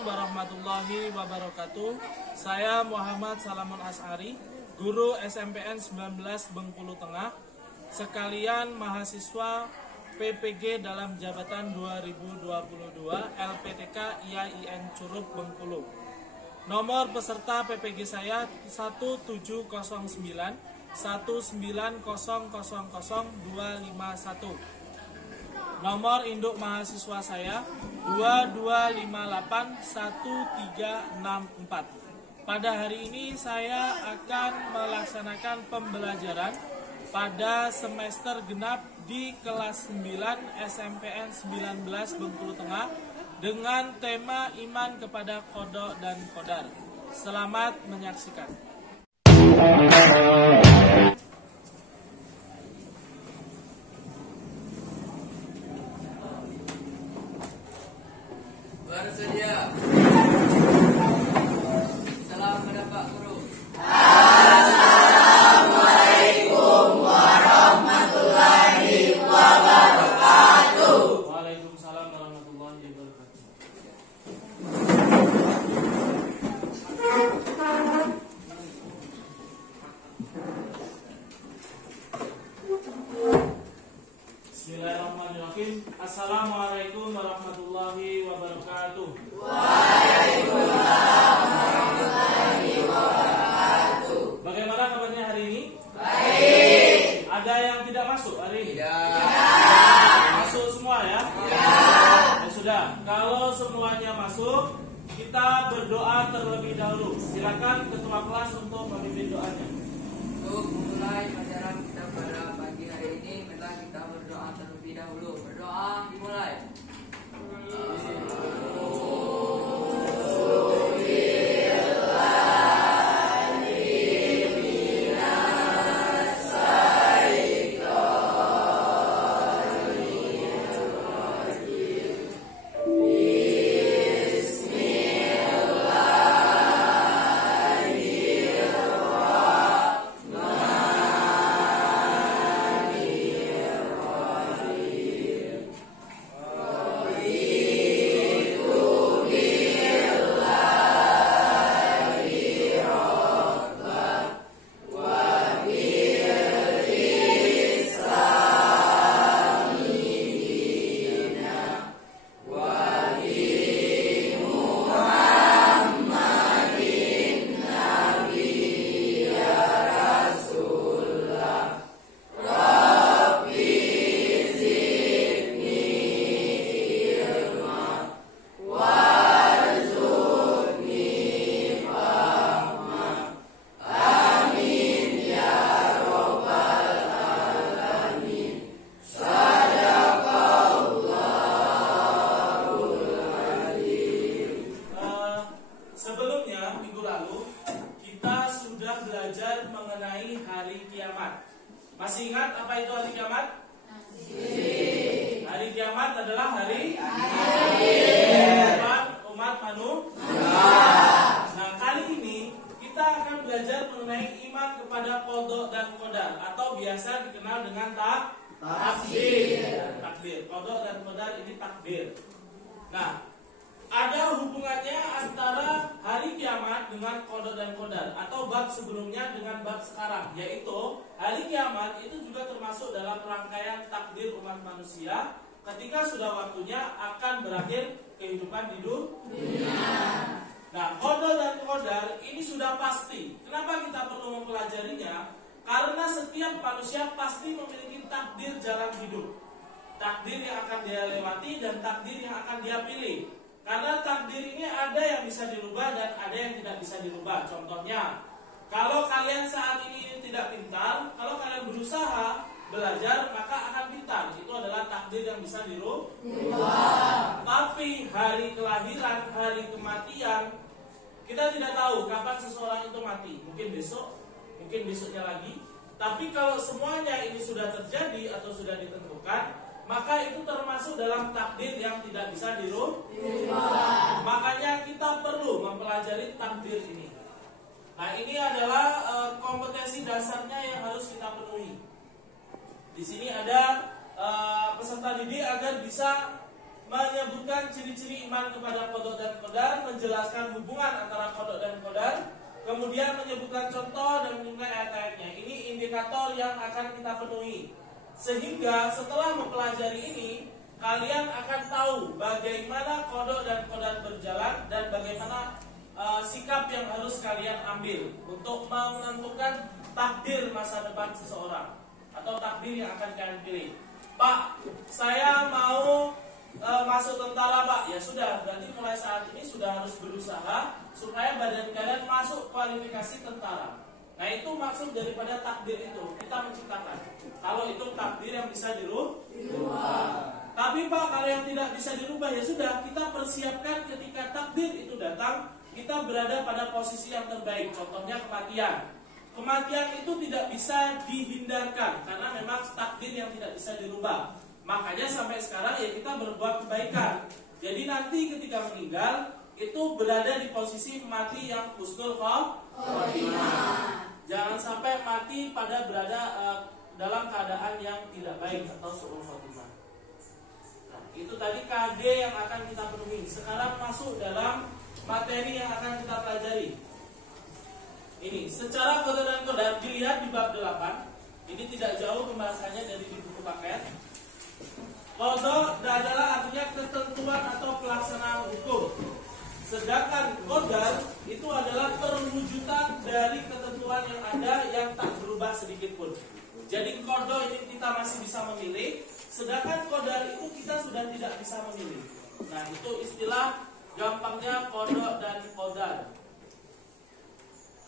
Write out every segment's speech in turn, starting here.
Assalamualaikum warahmatullahi wabarakatuh. Saya Muhammad Salamun As'ari, guru SMPN 19 Bengkulu Tengah, sekalian mahasiswa PPG dalam jabatan 2022 LPTK IAIN Curup Bengkulu. Nomor peserta PPG saya 1709 190000251. Nomor induk mahasiswa saya 22581364. Pada hari ini saya akan melaksanakan pembelajaran pada semester genap di kelas 9 SMPN 19 Bengkulu Tengah dengan tema iman kepada qada dan qadar. Selamat menyaksikan. Bersedia. Salam kepada Pak Guru. Assalamualaikum warahmatullahi wabarakatuh. Waalaikumsalam warahmatullahi wabarakatuh. Bismillahirrahmanirrahim. Assalamualaikum warahmatullahi wabarakatuh. Waalaikumsalam warahmatullahi wabarakatuh. Bagaimana kabarnya hari ini? Baik. Ada yang tidak masuk hari ini? Tidak. Masuk semua ya? Ya. Ya sudah. Kalau semuanya masuk, kita berdoa terlebih dahulu. Silakan ketua kelas untuk memimpin doanya. Untuk memulai pelajaran kita pada pagi hari ini, marilah kita berdoa terlebih dahulu. Berdoa dimulai. Sebelumnya, minggu lalu, kita sudah belajar mengenai hari kiamat. Masih ingat apa itu hari kiamat? Hari kiamat adalah hari umat manusia. Nah, kali ini kita akan belajar mengenai iman kepada qada dan qadar, atau biasa dikenal dengan takdir. Qada dan qadar ini takdir. Nah, ada hubungannya antara hari kiamat dengan qada dan qadar, atau bab sebelumnya dengan bab sekarang, yaitu hari kiamat itu juga termasuk dalam rangkaian takdir umat manusia ketika sudah waktunya akan berakhir kehidupan di dunia. Nah, qada dan qadar ini sudah pasti. Kenapa kita perlu mempelajarinya? Karena setiap manusia pasti memiliki takdir jalan hidup, takdir yang akan dia lewati dan takdir yang akan dia pilih. Karena takdir ini ada yang bisa dirubah dan ada yang tidak bisa dirubah. Contohnya, kalau kalian saat ini tidak pintar, kalau kalian berusaha belajar maka akan pintar. Itu adalah takdir yang bisa dirubah. Tapi hari kelahiran, hari kematian, kita tidak tahu kapan seseorang itu mati. Mungkin besok, mungkin besoknya lagi. Tapi kalau semuanya ini sudah terjadi atau sudah ditentukan, maka itu termasuk dalam takdir yang tidak bisa dirubah. Makanya kita perlu mempelajari takdir ini. Nah, ini adalah kompetensi dasarnya yang harus kita penuhi. Di sini ada peserta didik agar bisa menyebutkan ciri-ciri iman kepada qada dan qadar, menjelaskan hubungan antara qada dan qadar, kemudian menyebutkan contoh dan menilai ayat-ayatnya. Ini indikator yang akan kita penuhi. Sehingga setelah mempelajari ini, kalian akan tahu bagaimana qada dan qadar berjalan dan bagaimana sikap yang harus kalian ambil untuk menentukan takdir masa depan seseorang atau takdir yang akan kalian pilih. Pak, saya mau masuk tentara, Pak. Ya sudah, berarti mulai saat ini sudah harus berusaha supaya badan kalian masuk kualifikasi tentara. Nah, itu maksud daripada takdir itu, kita menciptakan. Kalau itu takdir yang bisa dirubah. Tapi Pak, kalau yang tidak bisa dirubah, ya sudah, kita persiapkan ketika takdir itu datang, kita berada pada posisi yang terbaik. Contohnya kematian. Kematian itu tidak bisa dihindarkan karena memang takdir yang tidak bisa dirubah. Makanya sampai sekarang ya kita berbuat kebaikan. Jadi nanti ketika meninggal itu berada di posisi mati yang husnul khotimah. Jangan sampai mati pada berada dalam keadaan yang tidak baik atau su'ul khotimah. Nah, itu tadi KD yang akan kita penuhi. Sekarang masuk dalam materi yang akan kita pelajari. Ini secara qada dan qadar dilihat di bab 8. Ini tidak jauh pembahasannya dari di buku paket. Qada adalah artinya ketentuan atau pelaksanaan hukum. Sedangkan qadar itu adalah perwujudan dari ketentuan yang ada yang tak berubah sedikit pun. Jadi qada ini kita masih bisa memilih, sedangkan qadar itu kita sudah tidak bisa memilih. Nah, itu istilah gampangnya qada dan qadar.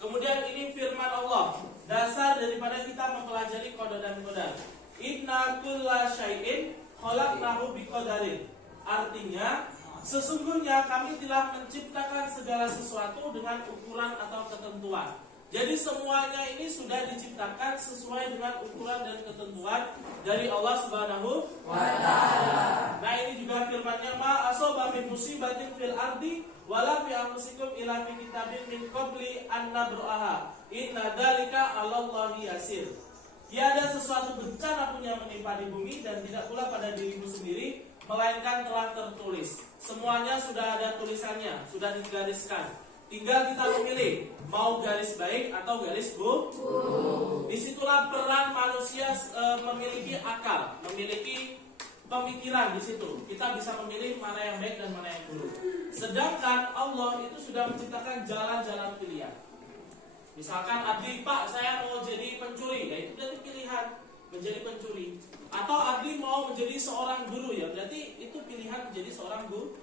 Kemudian ini firman Allah, dasar daripada kita mempelajari qada dan qadar. Inna kulla syai'in khalaqnahu biqadarin. Artinya, sesungguhnya kami telah menciptakan segala sesuatu dengan ukuran atau ketentuan. Jadi semuanya ini sudah diciptakan sesuai dengan ukuran dan ketentuan dari Allah Subhanahu wa ta'ala. Nah, ini juga firman-Nya, ma asaba min musibatin fil ardi wala fi anfusikum ila fi kitabin min qabli an nabraha. Inna dzalika 'alallahi yasir. Tiada sesuatu bencana pun yang menimpa di bumi dan tidak pula pada dirimu sendiri melainkan telah tertulis. Semuanya sudah ada tulisannya, sudah digariskan. Tinggal kita memilih mau garis baik atau garis buruk. Disitulah peran manusia memiliki akal, memiliki pemikiran di situ. Kita bisa memilih mana yang baik dan mana yang buruk. Sedangkan Allah itu sudah menciptakan jalan-jalan pilihan. Misalkan Abdi, Pak, saya mau jadi pencuri, ya itu berarti pilihan menjadi pencuri. Atau Abdi mau menjadi seorang guru, ya berarti itu pilihan menjadi seorang guru.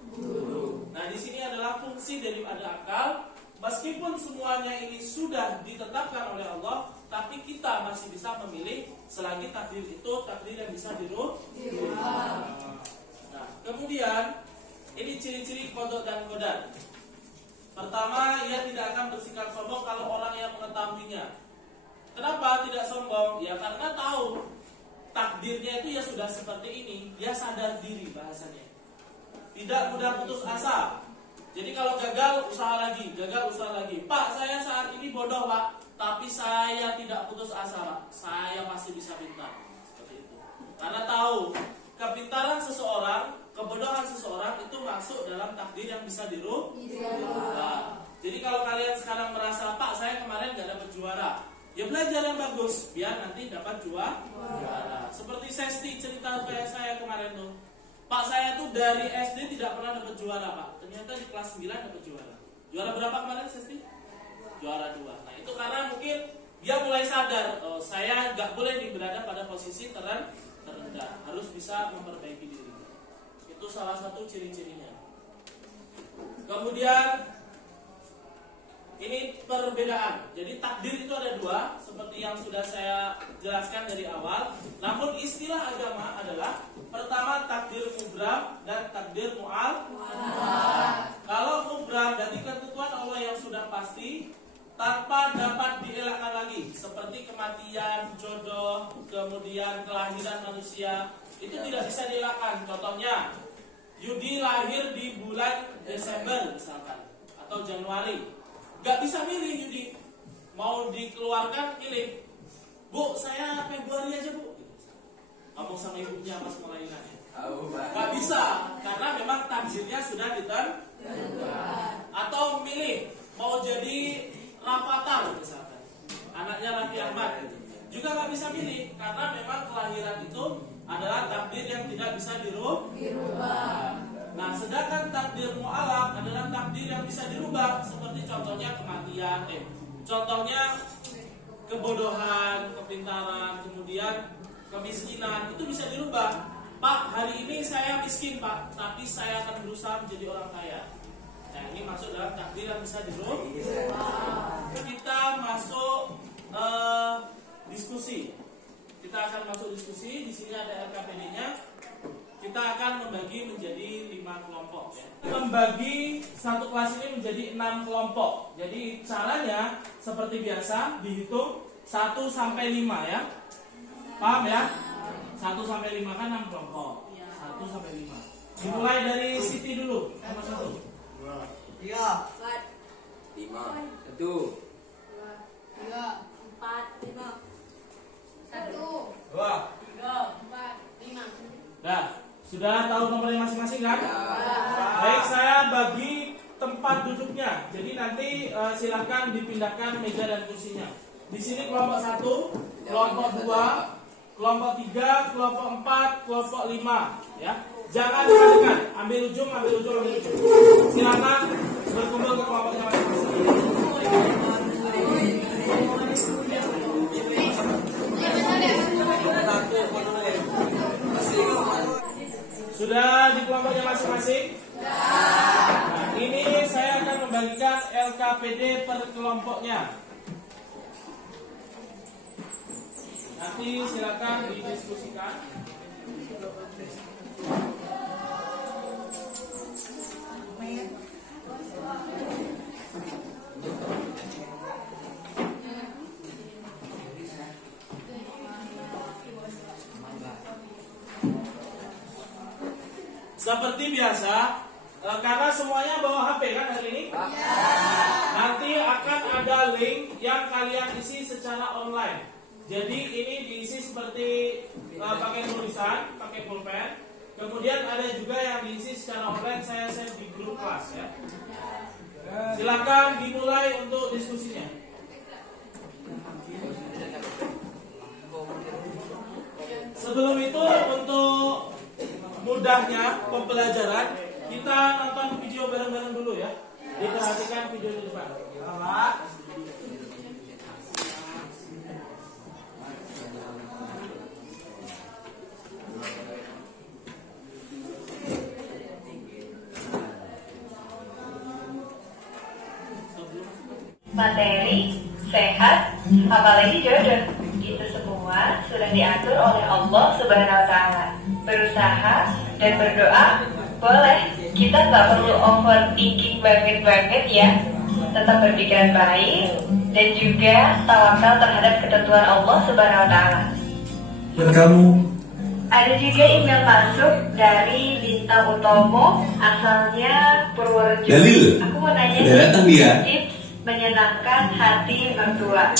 Nah, di sini adalah fungsi daripada akal. Meskipun semuanya ini sudah ditetapkan oleh Allah, tapi kita masih bisa memilih selagi takdir itu takdir yang bisa dirubah. Nah, kemudian ini ciri-ciri qada dan qadar. Pertama, ia tidak akan bersikap sombong kalau orang yang mengetahuinya. Kenapa tidak sombong? Ya karena tahu takdirnya itu ya sudah seperti ini. Dia sadar diri bahasanya. Tidak mudah putus asa. Jadi kalau gagal, usaha lagi, gagal, usaha lagi. Pak, saya saat ini bodoh, Pak, tapi saya tidak putus asa, Pak. Saya pasti bisa pintar. Seperti itu. Karena tahu kepintaran seseorang, kebodohan seseorang itu masuk dalam takdir yang bisa dirubah. Jadi kalau kalian sekarang merasa, Pak, saya kemarin gak dapat juara, ya belajar yang bagus biar nanti dapat juara. Seperti Sesti cerita kayak saya kemarin tuh, Pak, saya tuh dari SD tidak pernah dapat juara, Pak. Ternyata di kelas 9 dapat juara. Juara berapa kemarin, Sesti? Juara 2. Nah, itu karena mungkin dia mulai sadar, oh, saya gak boleh berada pada posisi terendah, harus bisa memperbaiki diri. Itu salah satu ciri-cirinya. Kemudian ini perbedaan. Jadi takdir itu ada dua, seperti yang sudah saya jelaskan dari awal. Namun istilah agama adalah pertama takdir mubram dan takdir mu'al. Kalau mubram berarti ketentuan Allah yang sudah pasti tanpa dapat dielakkan lagi, seperti kematian, jodoh, kemudian kelahiran manusia, itu tidak bisa dielakkan. Contohnya, Yudi lahir di bulan Desember misalkan, atau Januari. Gak bisa milih Yudi, mau dikeluarkan pilih, Bu, saya Februari aja, Bu. Kamu sama ibunya pas kelahirannya? Tahu, Pak. Gak bisa, karena memang takdirnya sudah ditentukan. Atau milih mau jadi Rafathar misalkan, anaknya Raffi Ahmad, juga gak bisa milih karena memang kelahiran itu adalah takdir yang tidak bisa dirubah. Nah, sedangkan takdir mu'alaq adalah takdir yang bisa dirubah, seperti contohnya kematian, contohnya kebodohan, kepintaran, kemudian kemiskinan, itu bisa dirubah. Pak, hari ini saya miskin Pak, tapi saya akan berusaha menjadi orang kaya. Nah, ini masuk dalam takdir yang bisa dirubah. Kita masuk diskusi. Kita akan masuk diskusi. Di sini ada LKPD-nya. Kita akan membagi menjadi 5 kelompok. Ya. Membagi satu kelas ini menjadi 6 kelompok. Jadi caranya seperti biasa dihitung 1 sampai 5 ya. Paham ya? 1 sampai 5 kan 6 kelompok. 1 sampai 5. Dimulai dari Siti dulu. Nomor 1. 3 5 1 2 3 4 5 1 2 2 3 4 5. Nah, sudah tahu nomornya masing-masing kan? Baik, saya bagi tempat duduknya. Jadi nanti silahkan dipindahkan meja dan kursinya. Di sini kelompok 1, kelompok 2, kelompok 3, kelompok 4, kelompok 5, ya. Jangan dekat-dekat, ambil ujung. Silakan berkumpul ke kelompoknya masing-masing. Sudah di kelompoknya masing-masing? Nah, ini saya akan membagikan LKPD per kelompoknya. Nanti silakan didiskusikan. Seperti biasa, karena semuanya bawa HP kan hari ini? Nanti akan ada link yang kalian isi secara online. Jadi ini diisi seperti pakai tulisan, pakai pulpen. Kemudian ada juga yang diisi secara online, saya save di grup kelas ya. Silakan dimulai untuk diskusinya. Sebelum itu, untuk mudahnya pembelajaran, kita nonton video bareng-bareng dulu ya. Diperhatikan video di depan. Materi, sehat, apalagi jodoh. Itu semua sudah diatur oleh Allah Subhanahu wa Ta'ala. Berusaha dan berdoa boleh. Kita nggak perlu overthinking banget ya. Tetap berpikiran baik dan juga tawakal terhadap ketentuan Allah Subhanahu wa Ta'ala. Dan kamu? Ada juga email masuk dari Bintang Utomo, asalnya Purworejo. Dalil. Aku mau nanya Udah datang dia. tips menyenangkan hati mertua.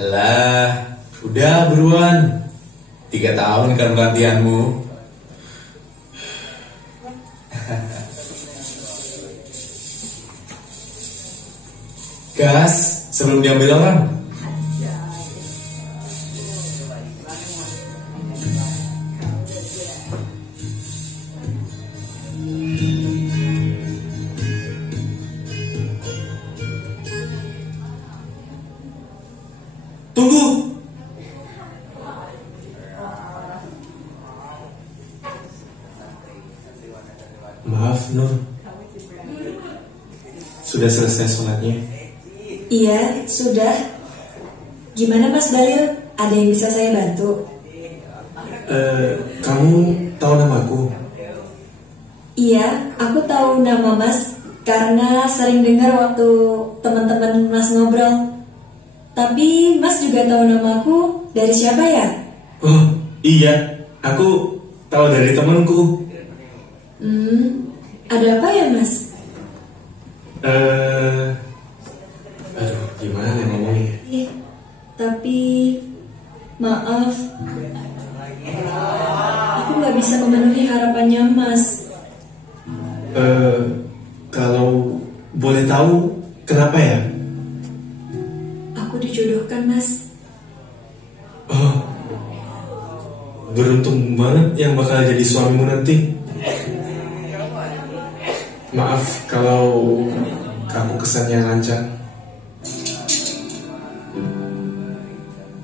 Alah, udah buruan. 3 tahun kan pelatihanmu. Gas sebelum diambil orang. Tunggu. Maaf Nur, sudah selesai sholatnya? Iya, sudah. Gimana Mas Bayu? Ada yang bisa saya bantu? Kamu tahu namaku? Iya, aku tahu nama Mas karena sering dengar waktu teman-teman Mas ngobrol. Tapi Mas juga tahu namaku dari siapa ya? Oh iya, aku tahu dari temanku. Ada apa ya Mas? Apa ya? Aku dijodohkan, Mas. Oh, beruntung banget yang bakal jadi suamimu nanti. Maaf kalau kamu kesannya lancang.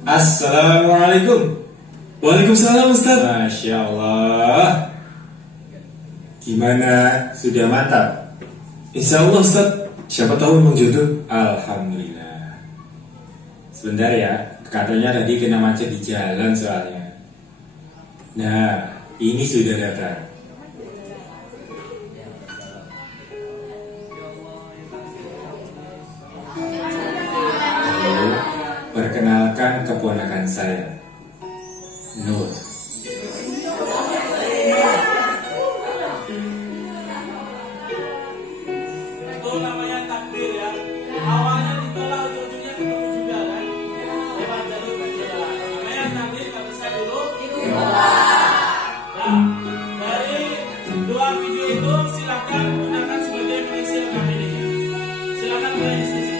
Assalamualaikum. Waalaikumsalam, Ustaz. Masya Allah. Gimana? Sudah mantap? Insya Allah, Ustaz. Siapa tahu emang jodoh. Alhamdulillah. Sebentar ya, katanya tadi kena macet di jalan soalnya. Nah, ini sudah datang. Perkenalkan keponakan saya, Nur. Itu namanya takbir ya. Awalnya ditolak, ujung-ujungnya ketemu juga kan. Lewat jalur kejuaraan. Namanya takbir nggak bisa dulu. Nah, dari dua video itu silakan gunakan sebagai pengisi rekaman ini. Silakan mulai diskusi.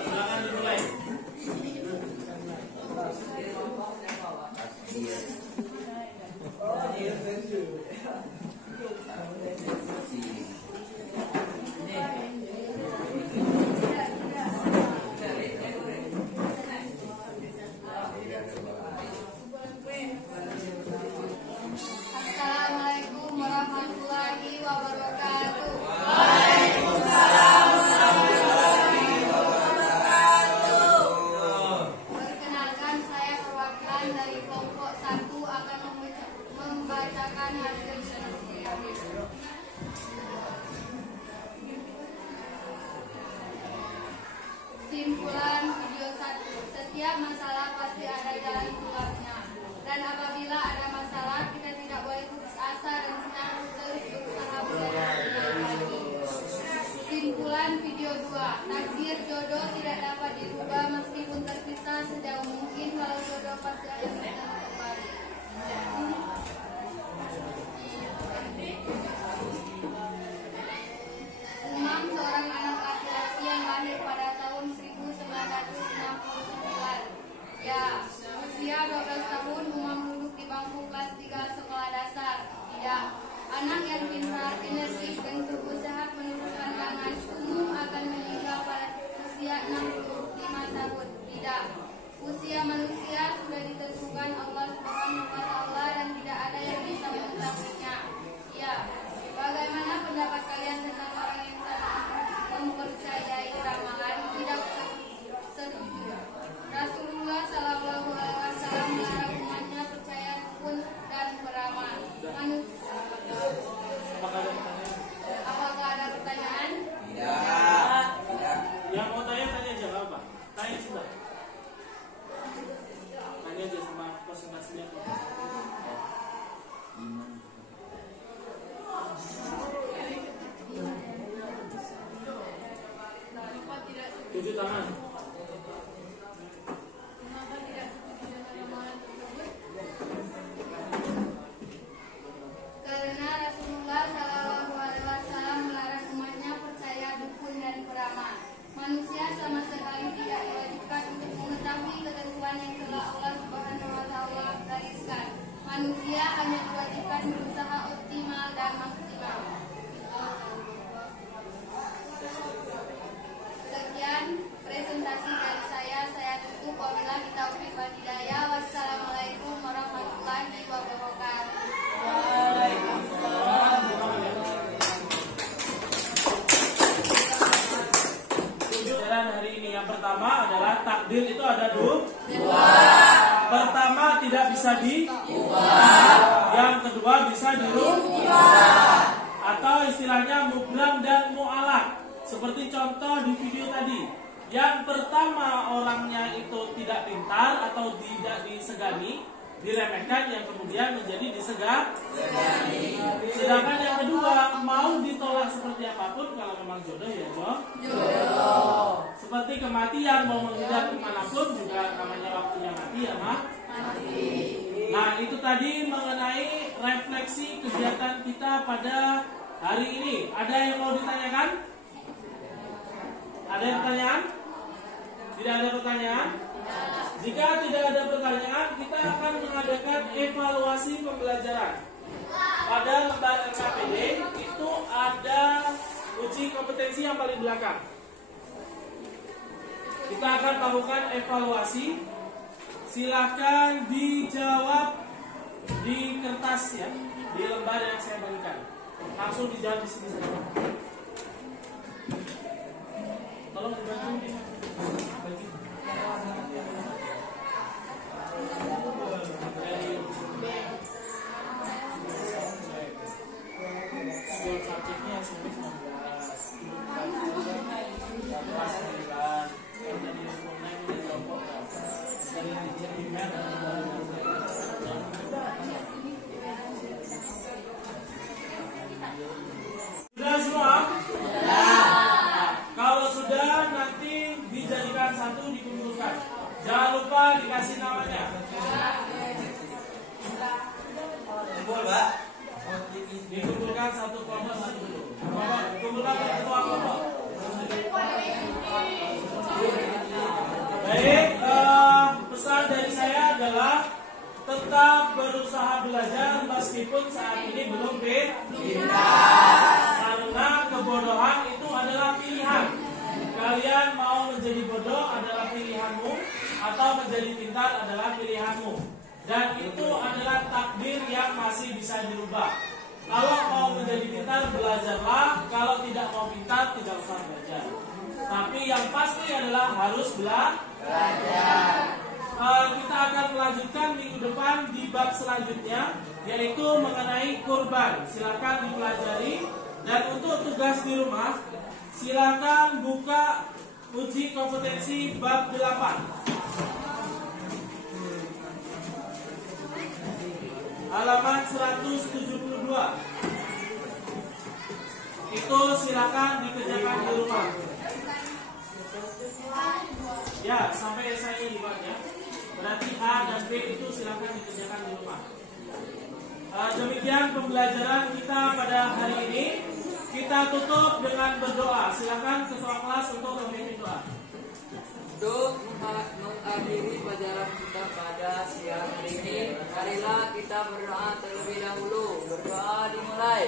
Silakan dimulai. Assalamualaikum warahmatullahi wabarakatuh. Perkenalkan, saya perwakilan dari kelompok 1 akan membacakan hasil survei. Simpulan video 1. Setiap masalah pasti ada jalan keluarnya. Dan apabila ada masalah, kita tidak boleh putus asa dan harus terus berusaha lagi. Simpulan video 2. Takdir jodoh tidak dapat dirubah meskipun terpisah sejauh mungkin. Kalau jodoh pasti akan bertemu kembali. Umam, seorang anak laki-laki yang lahir pada tahun 1969. Ya, usia 12 tahun, Umam duduk di bangku kelas 3 sekolah dasar. Tidak. Anak yang pintar, energik, dan berusaha meneruskan manhaj umum akan meninggal pada usia 65 tahun. Tidak. Usia manusia sudah ditentukan Allah Subhanahu wa Ta'ala dan tidak ada yang bisa mengetahuinya. Ya. Bagaimana pendapat kalian tentang orang yang sangat mempercayai ramalan? Tidak setuju. Rasulullah Sallallahu Alaihi Wasallam melarang umatnya percaya dukun dan beramal. Apakah ada pertanyaan? Yang mau tanya aja nggak apa? Tanya sudah. Tanya aja sama konsentrasinya. Tujuh tangan. Mengapa tidak setuju dengan ramalan tersebut? Karena Rasulullah Sallallahu Alaihi Wasallam melarang umatnya percaya dukun dan beramal. Manusia sama sekali tidak diwajibkan untuk mengetahui ketentuan yang telah Allah Subhanahu Wa Taala gariskan. Manusia hanya diwajibkan berusaha optimal dan maksimal. Sekian presentasi dari saya tutup wabillahi taufiq wal hidayah. Wassalamualaikum warahmatullahi wabarakatuh. Pelajaran hari ini yang pertama adalah takdir itu ada dua. Pertama tidak bisa diubah. Yang kedua bisa dirubah. Atau istilahnya mublam dan mu'alak. Seperti contoh di video tadi. Yang pertama orangnya itu tidak pintar atau tidak disegani, diremehkan, yang kemudian menjadi disegani. Sedangkan yang kedua mau ditolak seperti apapun, kalau memang jodoh ya jodoh. Seperti kematian, mau menghindar kemanapun juga namanya waktunya mati ya mati. Nah, itu tadi mengenai refleksi kegiatan kita pada hari ini. Ada yang mau ditanyakan? Ada yang pertanyaan? Tidak ada pertanyaan? Jika tidak ada pertanyaan, kita akan mengadakan evaluasi pembelajaran. Pada lembar LKPD itu ada uji kompetensi yang paling belakang. Kita akan lakukan evaluasi. Silakan dijawab di kertas ya, di lembar yang saya berikan. Langsung dijawab di sini saja. Tolong dibantu di bagi. School subjeknya semester 19. Sudah semua? Kalau sudah, nanti dijadikan satu, dikumpulkan. Jangan lupa dikasih namanya. Kumpul, Pak. Dikumpulkan satu kelompok, satu dulu. Kumpulkan ketua kelompok. Baik, pesan dari saya adalah tetap berusaha belajar meskipun saat ini belum pintar. Karena kebodohan itu adalah pilihan. Kalian mau menjadi bodoh adalah pilihanmu, atau menjadi pintar adalah pilihanmu. Dan itu adalah takdir yang masih bisa dirubah. Kalau mau menjadi pintar, belajarlah. Kalau tidak mau pintar, tidak usah belajar. Tapi yang pasti adalah harus belajar. Kita akan melanjutkan minggu depan di bab selanjutnya, yaitu mengenai kurban. Silakan dipelajari. Dan untuk tugas di rumah, silakan buka uji kompetensi bab 8. Halaman 172. Itu silakan dikerjakan di rumah. Ya, sampai saya dibuat ya. Berarti A dan B itu silakan dikerjakan di rumah. Demikian pembelajaran kita pada hari ini. Kita tutup dengan berdoa. Silakan ketua kelas untuk memimpin doa. Untuk mengakhiri pelajaran kita pada siang hari ini, marilah kita berdoa terlebih dahulu. Berdoa dimulai.